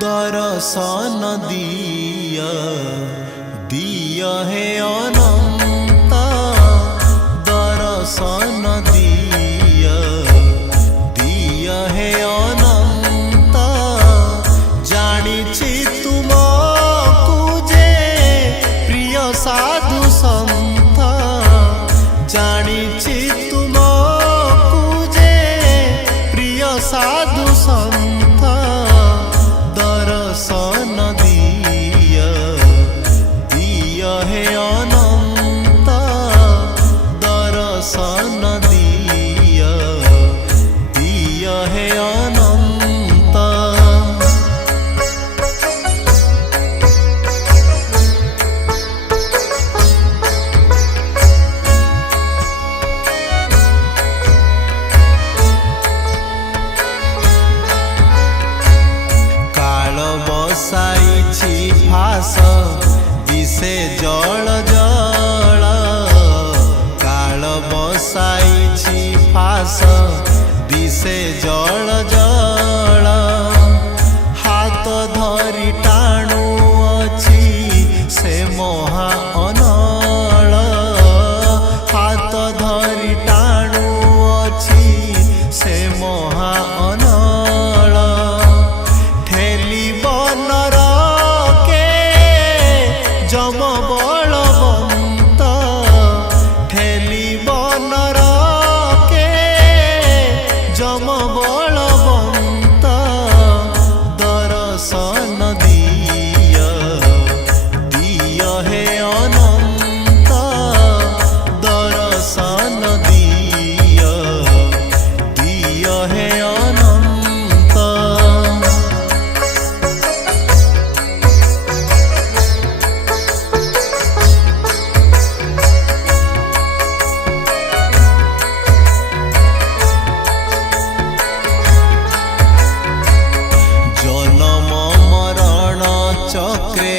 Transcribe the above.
दर्शन दिया दिया है अनंत दर्शन दिया दिया है अनंत जानिछि तुमको जे प्रिय साधु संत जानिछि तुमको जे प्रिय साधु संत दर्शन दिया दिया है अनंत दर्शन दिया दिया है अनंत। बसाइछि फास दिसे जल जल काल बसाइछि फास दिसे जल जल हाथ धरी टाणु अछि से महा अनल हाथ धरी टाणु अछि से महा अनल ठेली बनर के जम बलवंत ठेली बनर के जम बलवंत दर्शन दिया दिया है अनंत दर्शन दिया दिया है अनंत। जन्म मरण चक्रे